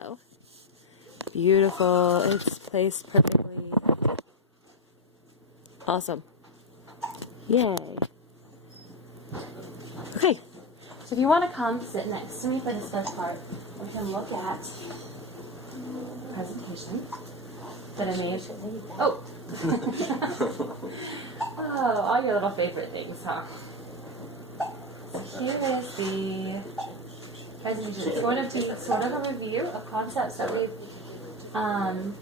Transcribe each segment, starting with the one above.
So beautiful. It's placed perfectly. Awesome. Yay. Okay. So if you want to come sit next to me for this first part, we can look at the presentation that I made. Oh. Oh, all your little favorite things, huh? So here is the presentation. It's going to be sort of a review of concepts that we've gone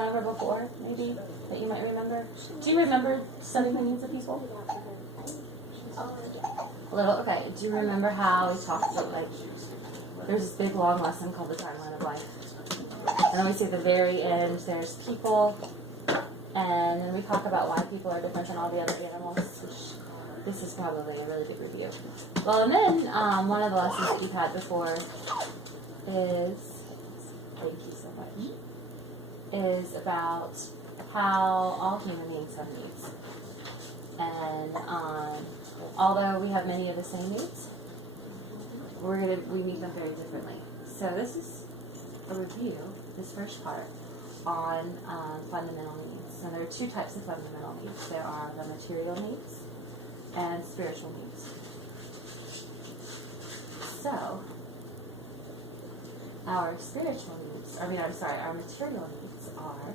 over before, maybe, that you might remember. Do you remember studying the needs of people? A little, okay. Do you remember how we talked about, like, there's this big long lesson called the timeline of life. And then we see at the very end, there's people, and then we talk about why people are different than all the other animals, which this is probably a really big review. Well, and then one of the lessons that you've had before is, thank you so much, is about how all human beings have needs. And although we have many of the same needs, we meet them very differently. So this is a review, this first part, on fundamental needs. And there are two types of fundamental needs. There are the material needs and spiritual needs. So, our spiritual needs, our material needs are,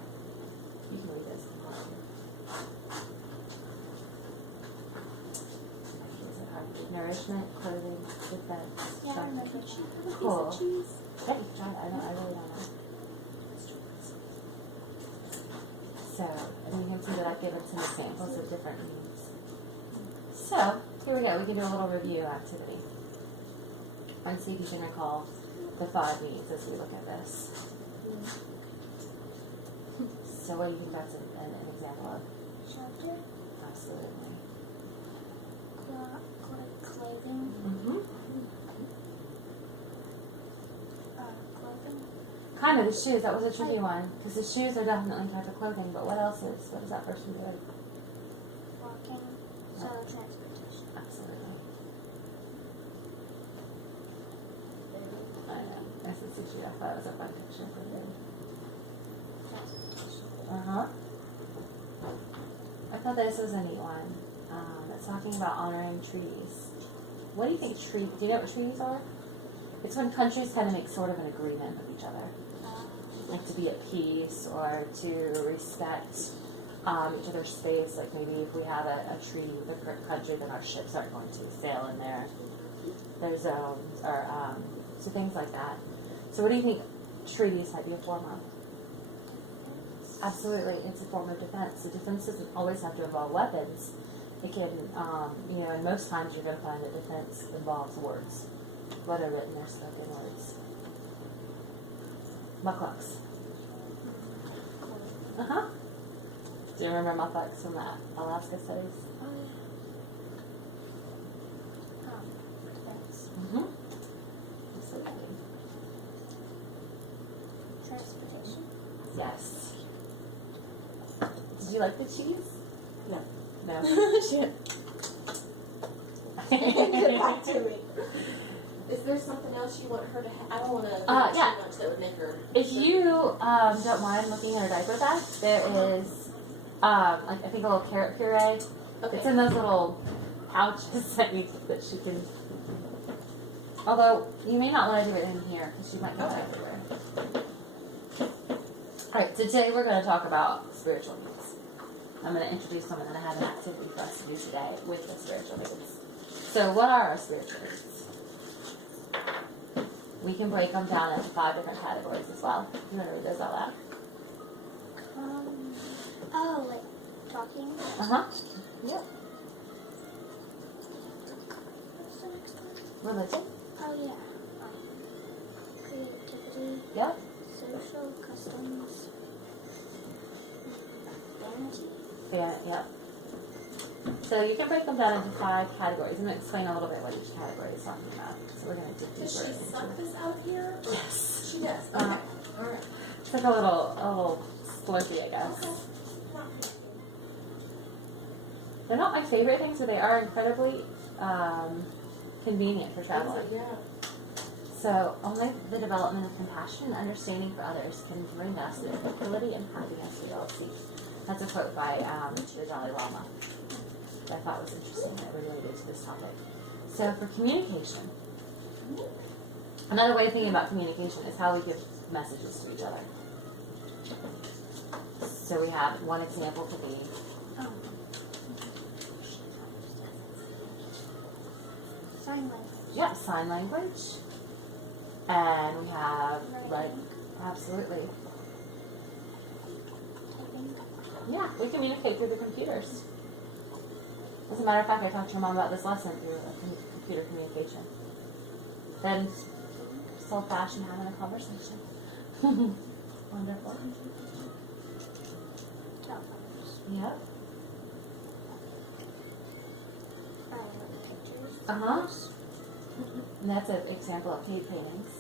you can read this. Nourishment, clothing, defense. Yeah, I remember. Cool. Yeah, try it. I really don't know. So, and you can see that I've given some examples of different needs. So, here we go. We can do a little review activity. And see if you can recall the 5 needs as we look at this. So, what do you think that's an example of? Shelter. Absolutely. Clothing. Mm-hmm. Clothing. Kind of the shoes. That was a tricky one because the shoes are definitely a type of clothing. But what else is? What is that person doing? Walking. So transportation. Absolutely. I know. I see sushi. I thought it was a fun picture. Uh-huh. I thought this was a neat one. It's talking about honoring trees. What do you think do you know what trees are? It's when countries kind of make sort of an agreement with each other. Like to be at peace or to respect each other's space. Like maybe if we have a treaty with a country, then our ships aren't going to sail in their zones or so things like that. So what do you think treaties might be a form of? Absolutely, it's a form of defense. So defense doesn't always have to involve weapons. It can, and most times you're going to find that defense involves words, whether written or spoken words. Mucklucks. Uh-huh. Do you remember mucklucks from that Alaska studies? Oh, yeah. Defense. Mm-hmm. Absolutely. Transportation. Yes. Did you like the cheese? No. No. Shit. Get back to me. Is there something else you want her to have? I don't want to yeah. too much that would make her. If you don't mind looking at her diaper bag, there is, I think a little carrot puree. Okay. It's in those little pouches that she can. Although you may not want to do it in here because she might go everywhere. All right. So today we're going to talk about spiritual needs. I'm going to introduce them and then I have an activity for us to do today with the spiritual needs. So, what are our spiritual needs? We can break them down into 5 different categories as well. You want to read those out loud? Like talking. Uh-huh. Yep. What's the next one? Religion. Oh, yeah. Creativity. Yep. Social customs. Vanity. Yep. So you can break them down into 5 categories. I'm going to explain a little bit what each category is talking about. So we're going to dig deeper. Does she suck this out here? Yes. She does. Okay. All right. It's like a little slurpee, I guess. Okay. They're not my favorite things, but they are incredibly convenient for traveling. Yeah. So only the development of compassion and understanding for others can bring us the tranquility and happiness we all seek. That's a quote by the Dalai Lama that I thought was interesting that related to this topic. So for communication, another way of thinking about communication is how we give messages to each other. So we have one example could be Sign language. sign language. And we have absolutely. Typing. Yeah, we communicate through the computers. As a matter of fact, I talked to your mom about this lesson through computer communication. Then just old fashioned having a conversation. Wonderful. Telephones. Yep. Pictures. Uh-huh. And that's an example of cave paintings.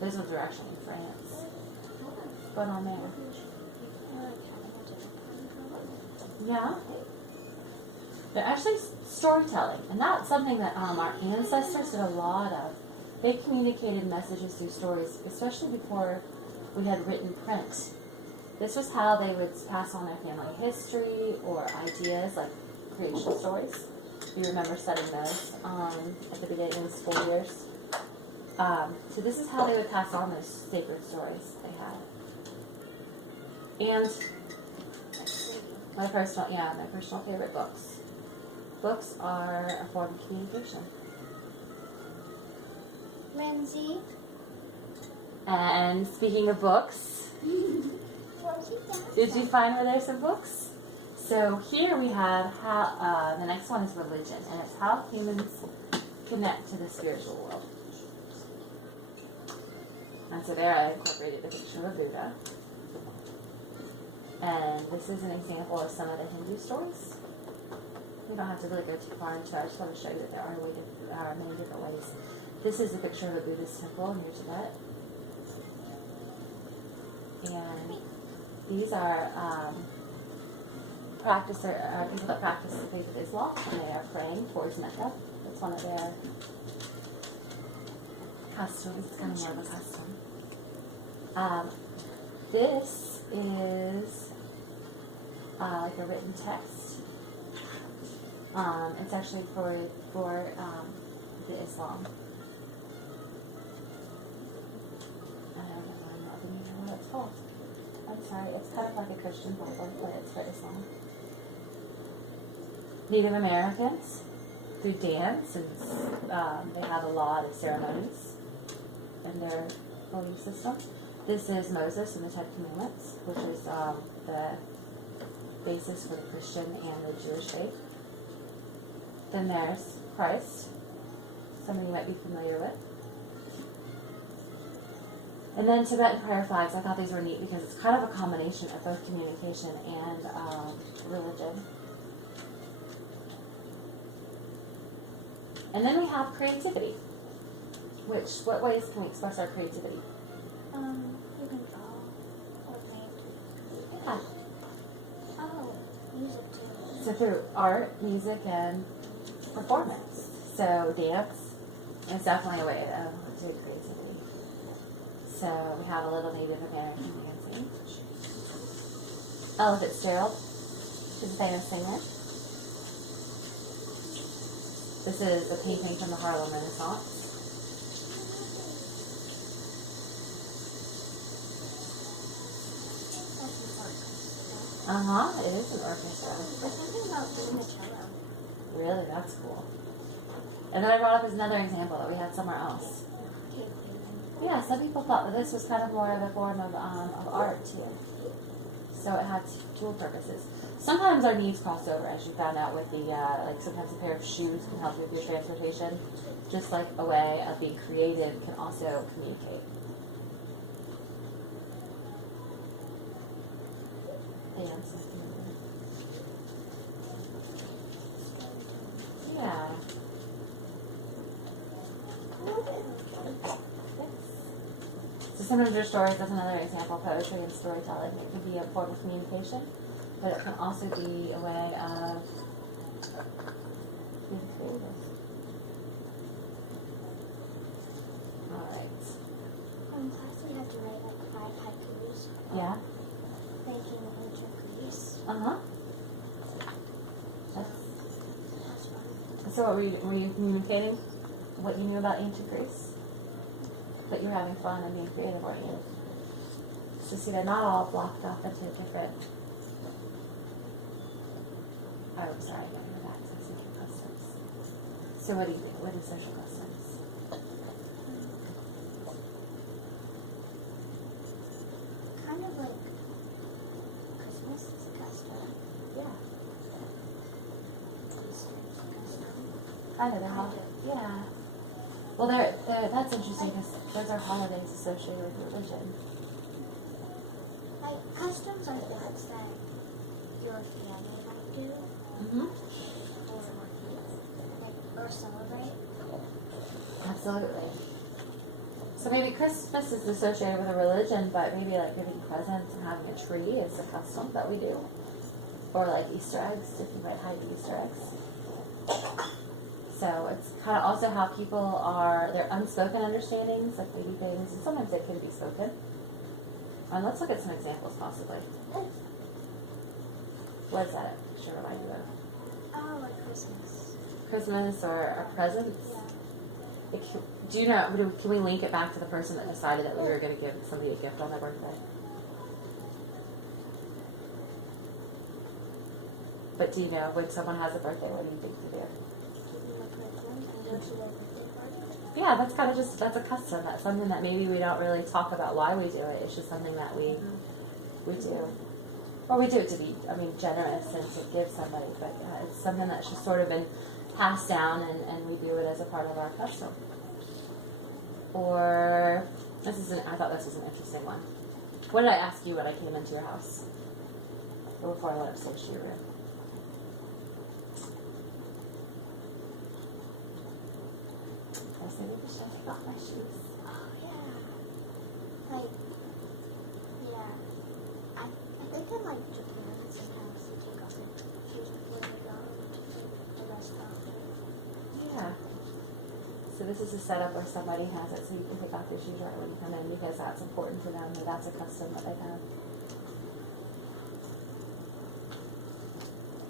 Those ones are actually in France. What's going on there? Yeah. They're actually storytelling, and that's something that our ancestors did a lot of. They communicated messages through stories, especially before we had written print. This was how they would pass on their family history or ideas, like creation stories. You remember studying those at the beginning of the school years. So this is how they would pass on those sacred stories they had. And my personal favorite books. Books are a form of communication. Lindsay. And speaking of books, did you find where there's some books? So here we have how the next one is religion, and it's how humans connect to the spiritual world. And so there I incorporated the picture of a Buddha. And this is an example of some of the Hindu stories. We don't have to really go too far into it. I just want to show you that there are many different ways. This is a picture of a Buddhist temple near Tibet. And these are people that practice the faith of Islam, and they are praying towards Mecca. That's one of their customs. It's kind of more of a custom. This is like a written text. It's actually for the Islam. I don't know what it's called. I'm sorry, it's kind of like a Christian Bible, but it's for Islam. Native Americans, through dance, and they have a lot of ceremonies in their belief system. This is Moses and the Ten Commandments, which is the basis for the Christian and the Jewish faith. Then there's Christ, something you might be familiar with. And then Tibetan prayer flags. I thought these were neat because it's kind of a combination of both communication and religion. And then we have creativity. What ways can we express our creativity? You can draw or paint. Yeah. Oh, music too. So through art, music, and performance. So dance is definitely a way of doing creativity. So we have a little Native American dancing. Ella Fitzgerald is a famous singer. This is a painting from the Harlem Renaissance. It is an orchestra. There's something about doing the cello. Really, that's cool. And then I brought up another example that we had somewhere else. Cave painting. Yeah, some people thought that this was kind of more of a form of art too. So it had dual purposes. Sometimes our needs cross over, as you found out with the, like sometimes a pair of shoes can help you with your transportation. Just like a way of being creative can also communicate. Dance. Yeah. So sometimes your stories, that's another example, poetry and storytelling. It can be a form of communication, but it can also be a way of being creative. So what were you communicating? What you knew about ancient Greece? That you were having fun and being creative, weren't you? So see, they're not all blocked off into different. Oh, sorry, I got to go back to social customs. So what do you do? What are social customs? Kind of like Christmas is a custom. Yeah. Easter is a custom. Kind of, yeah. Well, that's interesting because those are holidays associated with religion. Like customs are things that your family might do Mm-hmm. or celebrate. Absolutely. So maybe Christmas is associated with a religion, but maybe like giving presents and having a tree is a custom that we do. Or like Easter eggs, if you might hide Easter eggs. So it's kind of also how people are, their unspoken understandings, like maybe things, and sometimes they can be spoken. And let's look at some examples possibly. What is that? Should remind you of? Oh, like Christmas. Christmas or presents? Yeah. Do you know, can we link it back to the person that decided that we were going to give somebody a gift on their birthday? But do you know, when someone has a birthday, what do you think to do? Yeah, that's kind of just, that's a custom. That's something that maybe we don't really talk about why we do it. It's just something that we do. Or we do it to be, generous and to give somebody. But it's something that's just sort of been passed down and we do it as a part of our custom. Or, I thought this was an interesting one. What did I ask you when I came into your house? Or before I went upstairs to your room? I said, maybe should I take off my shoes? Oh yeah. Like, yeah. I think in like Japan sometimes they take off their shoes before they go to the restaurant. Yeah. So this is a setup where somebody has it so you can take off your shoes right when you come in because that's important to them, or that's a custom that they have.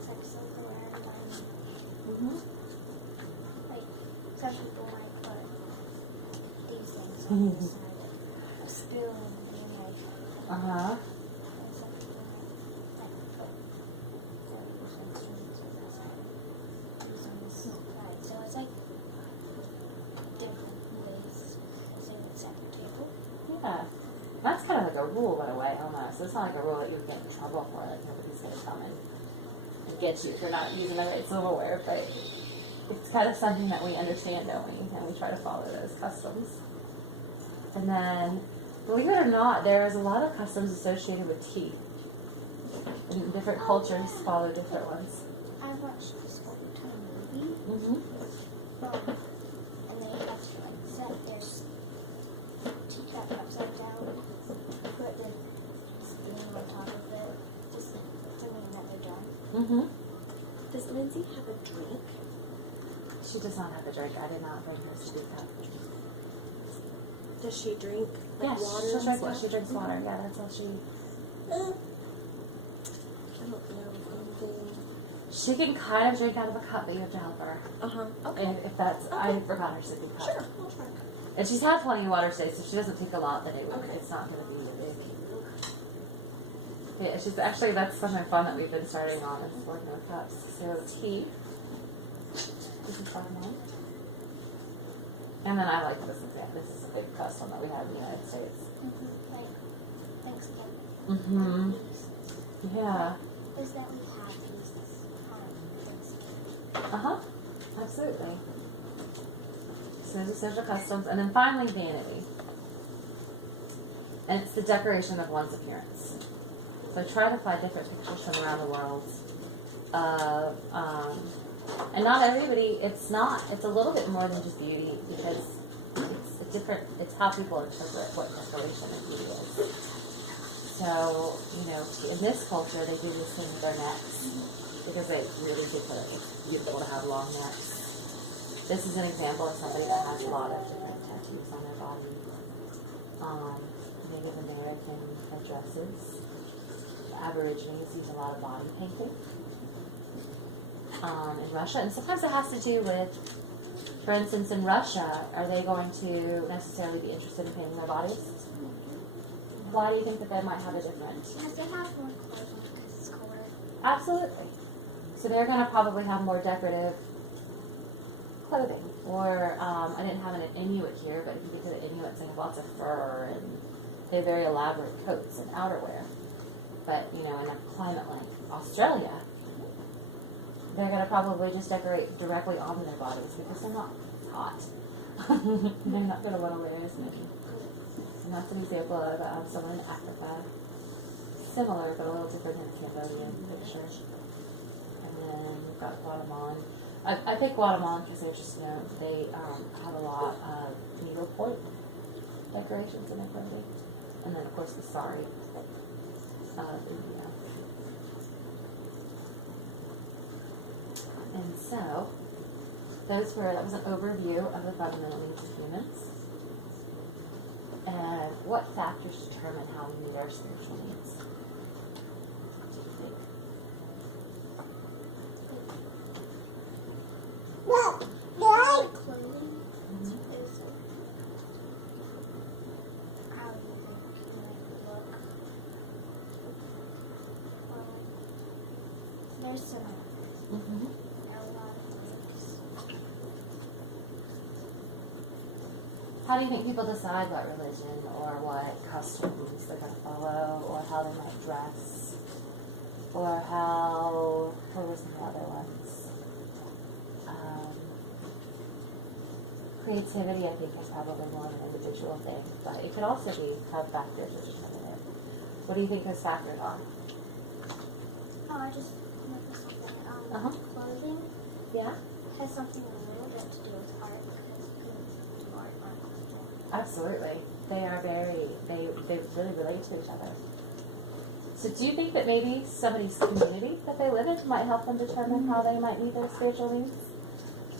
It's like silverware and diamond. Mm-hmm. Like, some people might put these things on the side of a spoon and like, Uh-huh. and some people might put their instruments on the side of these on this side. So it's like different ways as in a separate table. Yeah. That's kind of like a rule in a way, almost. It's not like a rule that you would get in trouble for, like nobody's going to come in and get you if you're not using the right silverware, but it's kind of something that we understand, don't we? And we try to follow those customs. And then, believe it or not, there's a lot of customs associated with tea. And different cultures follow different ones. I watched this whole time movie, Mm-hmm. and they have to like set their teacup upside down, put the spoon on top of it, just something that they're done. Mm-hmm. Does Lindsay have a drink? She does not have a drink. I did not bring her to do that. Does she drink Yeah, water? she'll and drink stuff? She drinks water. Yeah, that's all she. I don't know. She can kind of drink out of a cup, but you have to help her. Okay. If that's, I forgot her sippy cup. Sure, we'll try. And she's had plenty of water today, so if she doesn't take a lot, then Okay. it's not going to be a big. Yeah, she's actually, that's something fun that we've been starting on, is working with cups. So tea. This is fun one. And then I like this example. This is a big custom that we have in the United States. Like Thanksgiving. Mm-hmm. These- Yeah. Is that we have these on Thanksgiving. Uh-huh. Absolutely. So those are social customs. And then finally, vanity. And it's the decoration of one's appearance. So try to find different pictures from around the world of, and not everybody, it's a little bit more than just beauty because it's how people interpret what decoration and beauty is. So, in this culture, they do this thing with their necks because they really think that it's beautiful to have long necks. This is an example of somebody that has a lot of different tattoos on their body. Native American headdresses. The Aborigines use a lot of body painting. in Russia. And sometimes it has to do with, for instance, in Russia, are they going to necessarily be interested in painting their bodies? Why do you think that they might have a difference? Because they have more clothes on because it's colder. Absolutely. So they're going to probably have more decorative clothing. Or, I didn't have an Inuit here, but if you get to the Inuits, they have lots of fur and they have very elaborate coats and outerwear. But, you know, in a climate like Australia, they're going to probably just decorate directly on their bodies because they're not hot. They're not going to want to wear as many. And that's an example of someone in Africa. Similar, but a little different than Cambodian picture. And then we've got Guatemalan. I picked Guatemalan because they're just, you know, they have a lot of needlepoint decorations in their clothing. And then, of course, the sari of India. And so, that was an overview of the fundamental needs of humans. And what factors determine how we meet our spiritual needs? What do you think? Like clothing Mm-hmm. is how you think look. There's some Mm-hmm. a lot of things. How do you think people decide what religion or what customs they're going to follow, or how they might dress, or how, what were some other ones? Creativity, I think, is probably more of an individual thing, but it could also be how factors are determined. What do you think those factors are? Oh, I just noticed something. Uh-huh. Clothing Yeah? has something a little bit to do with art because you can do art on clothing. Absolutely. They are they really relate to each other. So do you think that maybe somebody's community that they live in might help them determine how they might meet their spiritual needs?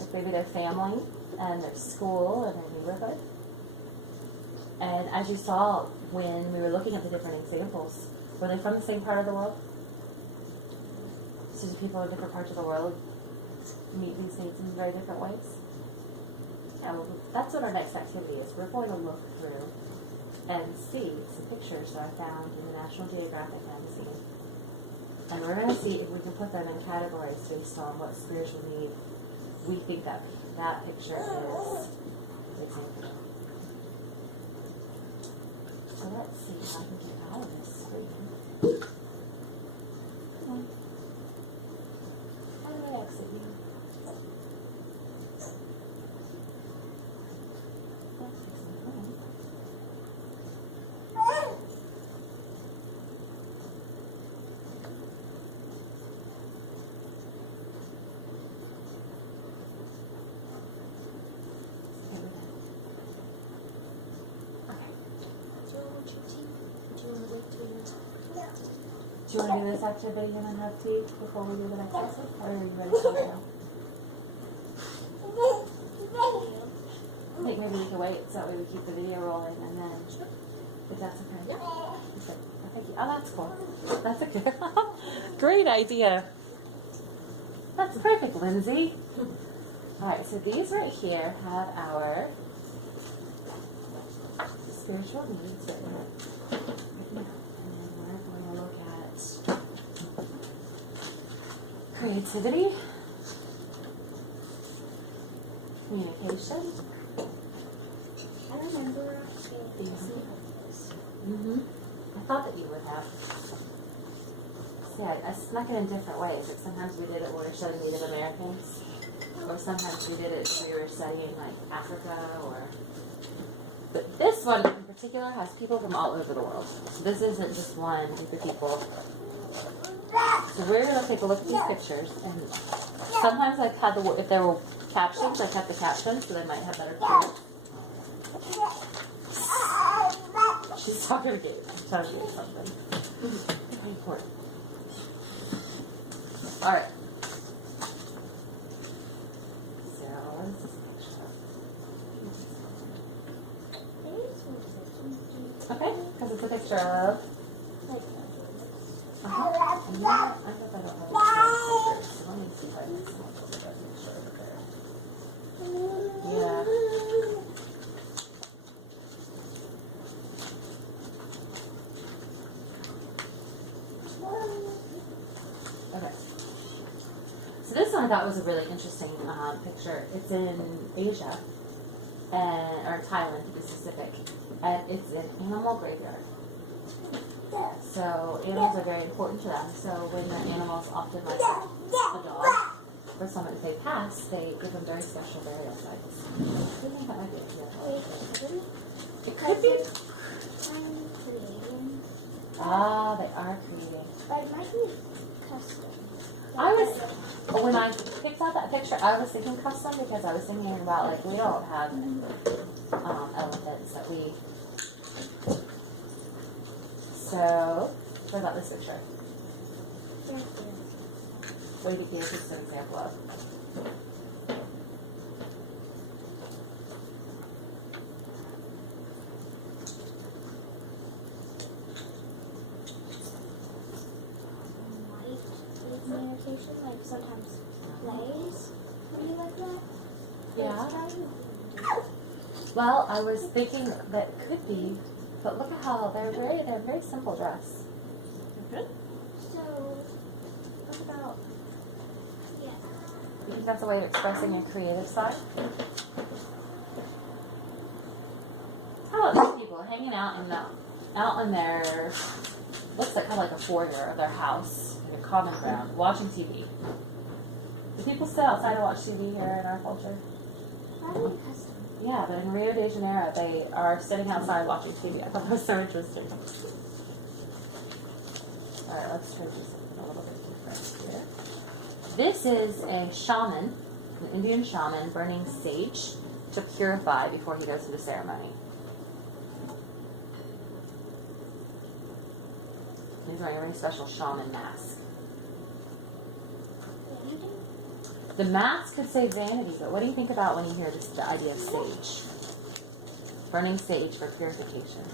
Like maybe their family and their school and their neighborhood? And as you saw when we were looking at the different examples, were they from the same part of the world? So do people in different parts of the world meet these needs in very different ways? Yeah, well, that's what our next activity is. We're going to look through and see some pictures that I found in the National Geographic magazine. And we're going to see if we can put them in categories based on what spiritual need we think that picture is. So let's see if I can get out of this screen. Come on. How do I exit you? That's fixing to come. Do you want to do this activity and then have tea before we do the next activity? Or are you ready to go now? I think maybe we can wait so that way we keep the video rolling and then, if that's okay. Yeah. Okay. Oh, thank you. Oh, that's cool. That's okay. Great idea. That's perfect, Lindsay. Alright, so these right here have our spiritual needs written. And then we're going to look at creativity, communication. I remember these. Mm-hmm. I thought that you would have. So yeah, I snuck it in different ways. Like sometimes we did it when we were studying Native Americans, or sometimes we did it when we were studying like Africa, or. But this one in particular has people from all over the world. So this isn't just one group of people. So we're going to take a look at these pictures, and sometimes I've had if there were captions, I kept the captions so they might have better clarity. She's talking to Gabe. She's telling you something. Very important. Alright. So, what is this picture of? Okay, because it's a picture of. And I thought I don't have stickers. Let me see if I can see a little bit of that picture over there. Yeah. Okay. So this one I thought was a really interesting picture. It's in Asia, or Thailand to be specific, and it's an animal graveyard. So animals are very important to them. So when the animals, often like a dog or someone, if they pass, they give them very special burial sites. I think that might be it. It could be. Creating. Ah, they are creating. But it might be custom. When I picked out that picture, I was thinking custom because I was thinking about, like, we don't have elephants that we. So, what about this picture? What did you give just an example of? Meditation, like sometimes plays. Would you like that? Yeah. Well, I was thinking that could be, but look at how they're very simple dress. So, what about, yeah. You think that's a way of expressing your creative side? How about these people hanging out in their, looks like kind of like a foyer of their house, like a common ground, watching TV. Do people sit outside and watch TV here in our culture? Probably custom. Yeah, but in Rio de Janeiro, they are sitting outside watching TV. I thought that was so interesting. Alright, let's try to do something a little bit different here. This is a shaman, an Indian shaman, burning sage to purify before he goes into ceremony. He's wearing a very special shaman mask. The mask could say vanity, but what do you think about when you hear this, the idea of sage? Burning sage for purification.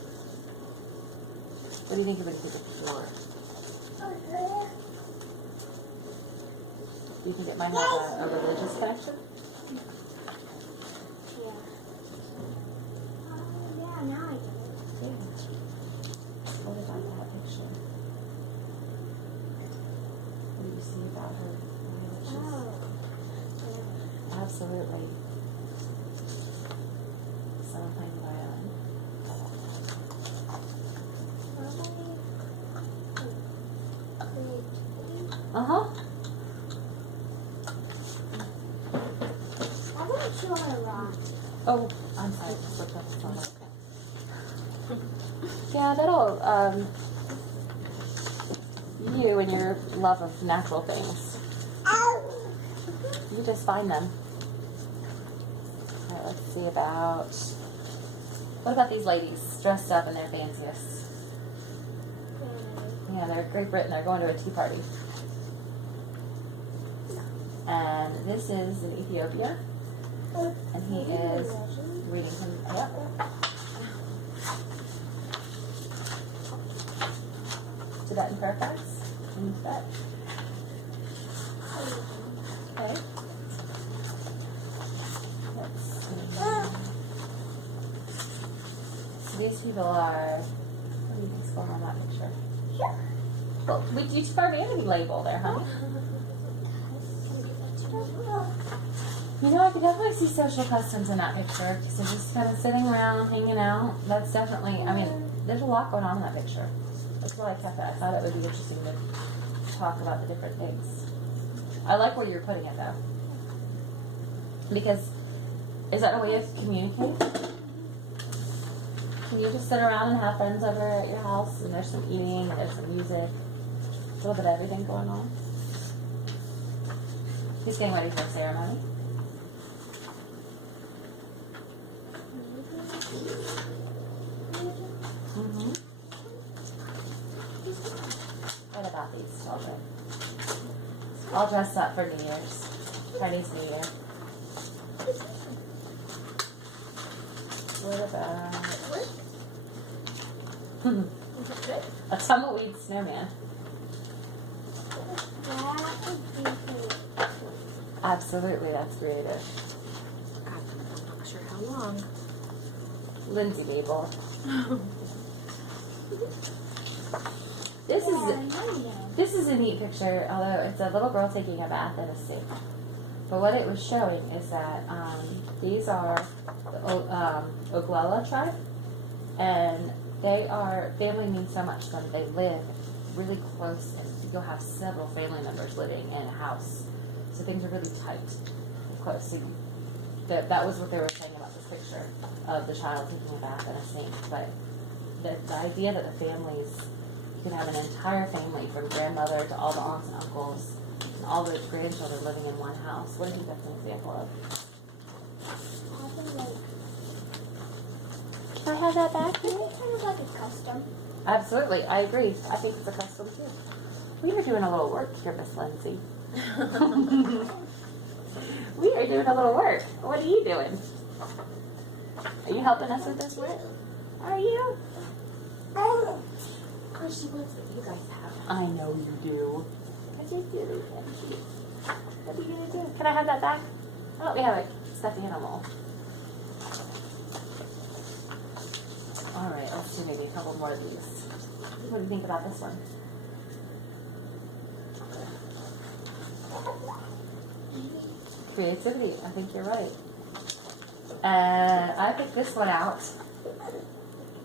What do you think it would keep it pure? Do you think it might have a religious connection? Yeah. Yeah, now I get it. Yeah. What about that picture? What do you see about her? Oh. Absolutely. Someone playing violin. Uh-huh. I want to chew on a rock. Oh, I'm sorry. Just looked up the phone. Yeah, that'll, you and your love of natural things. You just find them. Alright, let's see about, what about these ladies dressed up in their fanciest? Yeah, they're Great Britain. They're going to a tea party. And this is in Ethiopia. And he is reading from, yep. Tibetan prayer cards in Tibet. Okay. Let's see. So these people are, what do you think's going on that picture? Well, you took our vanity label there, honey. You know, I could definitely see social customs in that picture. So just kind of sitting around, hanging out. That's definitely, I mean, there's a lot going on in that picture. That's why I kept that. I thought it would be interesting to talk about the different things. I like where you're putting it, though. Because, is that a way of communicating? Can you just sit around and have friends over at your house and there's some eating and there's some music, a little bit of everything going on? He's getting ready for a ceremony. Mm-hmm. What about these children? All dressed up for New Year's, Chinese New Year. What about a tumbleweed snowman? That would be Absolutely, that's creative. I'm not sure how long. Lindsay Gable. This is a neat picture, although it's a little girl taking a bath in a sink. But what it was showing is that these are the Oglala tribe, and family means so much to them. They live really close, and you'll have several family members living in a house. So things are really tight and close. So that was what they were saying about this picture of the child taking a bath in a sink. But the idea that the families, you can have an entire family from grandmother to all the aunts and uncles and all the grandchildren living in one house. What do you think that's an example of? Can I have that back? Isn't it kind of like a custom? Absolutely, I agree. I think it's a custom too. We are doing a little work here, Miss Lindsay. We are doing a little work. What are you doing? Are you helping us with this work? Are you? Of course she wants what you guys have. I know you do. I just did it. What are you gonna do? Can I have that back? Oh, we have a stuffed animal. All right, let's do maybe a couple more of these. What do you think about this one? Creativity. I think you're right. I picked this one out.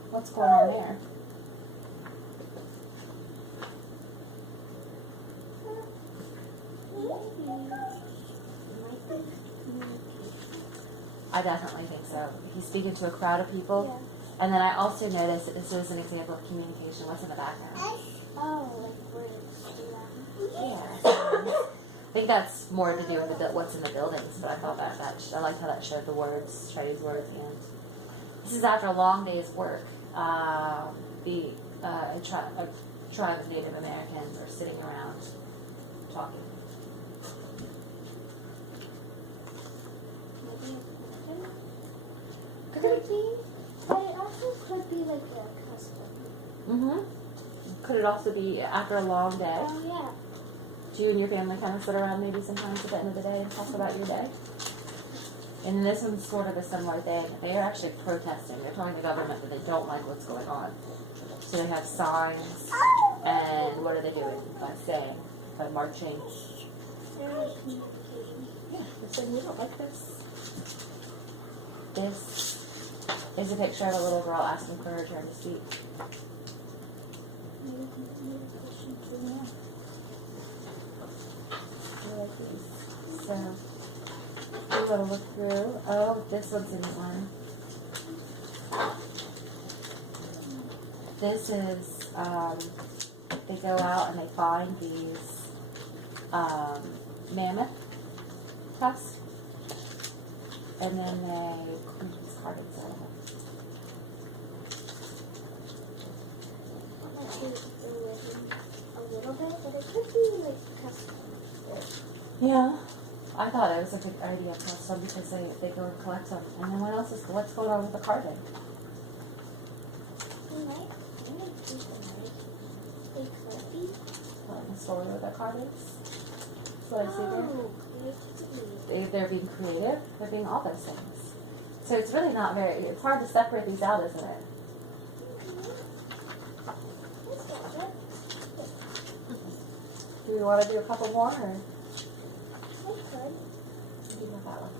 What's going on there? I definitely think so. He's speaking to a crowd of people. Yeah. And then I also noticed that this is an example of communication. What's in the background? Oh, like words. Yeah. I think that's more to do with what's in the buildings, but I thought that I liked how that showed the words, try to use words, and this is after a long day's work. A tribe of Native Americans are sitting around talking. Could be, but it also could be like a custom. Mm-hmm. Could it also be after a long day? Oh yeah. Do you and your family kind of sit around maybe sometimes at the end of the day and talk about your day? And this one's sort of a similar thing. They are actually protesting. They're telling the government that they don't like what's going on. So they have signs, and what are they doing? By saying, by marching. They're like communicating. Yeah, they're saying we don't like this. This is a picture of a little girl asking for her turn to speak. Maybe communication too, yeah. I like these. So, we're going to look through. Oh, this one's a neat one. This is, they go out and they find these mammoth tusks, and then they clean these carvings out of them. Like a little bit, but it could be like custom. Yeah. I thought it was a good idea for some because they go and collect them. And then what's going on with the carving? They might do tonight. They could be. Telling a story with their carvings. That's what I see there. They're being creative. They're being all those things. So it's really not it's hard to separate these out, isn't it? Do we want to do a couple more, or do you want that one?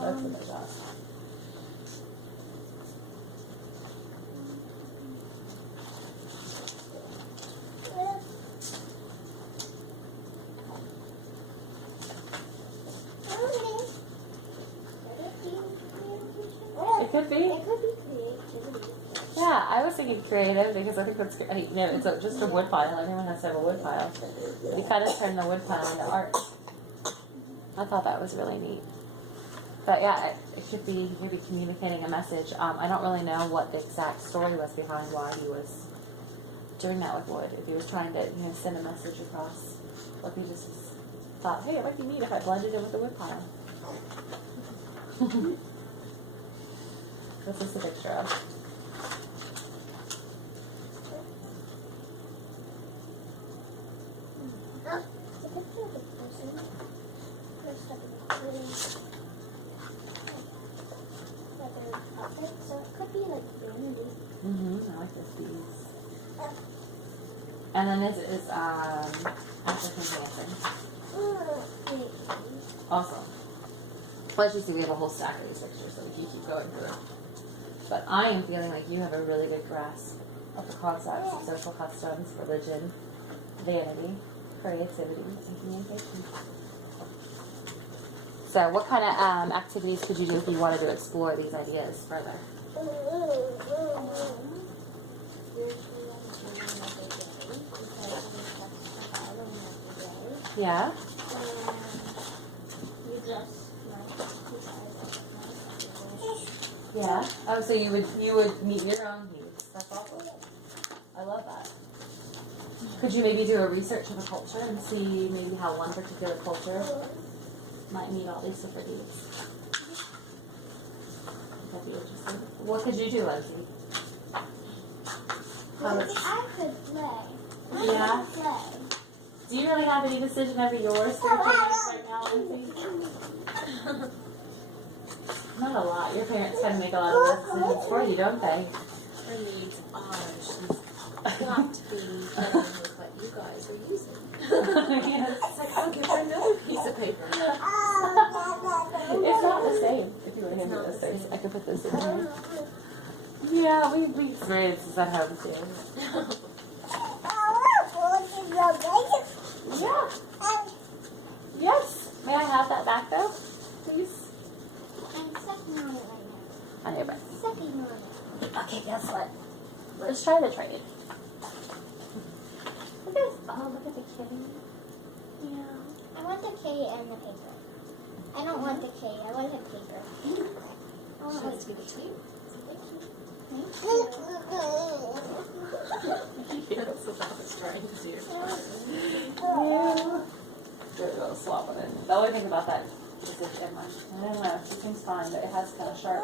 That's what I got. It could be. It could be creativity. Yeah, I was thinking creative because I think it's just a wood pile. Everyone has to have a wood pile. You kind of turn the wood pile into art. I thought that was really neat. But yeah, it could be communicating a message. I don't really know what the exact story was behind why he was doing that with wood. If he was trying to send a message across, or if he just thought, hey, it might be neat if I blended it with the wood pile. What's this a picture of? Leather outfit, so it could be like vanity. I like this piece. And then this is African dancing. Awesome. Let's just say we have a whole stack of these pictures so we can keep going through. But I am feeling like you have a really good grasp of the concepts of social customs, religion, vanity, creativity, and communication. So what kind of activities could you do if you wanted to explore these ideas further? Yeah? Yeah. Oh, so you would meet your own needs. That's awesome. I love that. Could you maybe do a research of a culture and see maybe how one particular culture might meet all these different needs? That'd be interesting. What could you do, Lindsay? I could play. Yeah? I could play. Do you really have any decision over your spiritual needs right now, Lindsay? Not a lot. Your parents kind of make a lot of those decisions for you, don't they? Her needs are, she's got to be dealing with what you guys are using. Yes. It's like, I'll give her another piece of paper. It's not the same. If you were to hand me not those the things, same. I could put this in here. Yeah, we experience this at home too. Yeah. Yes. May I have that back though, please? I'm sucking on it right On your breath. now. Sucking on it. Okay, guess what? Let's try the trade. Look at this. Oh, look at the kitty. Yeah. I want the K and the paper. I don't want the K. I want the paper. I want She to has to give it to you. So thank you. Thank you. That's what I was trying to do. Yeah. Good little swap it in. The only thing about that is if it might. I don't know. This thing's fine, but it has kind of sharp.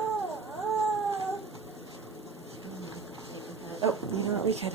Oh, you know what? We could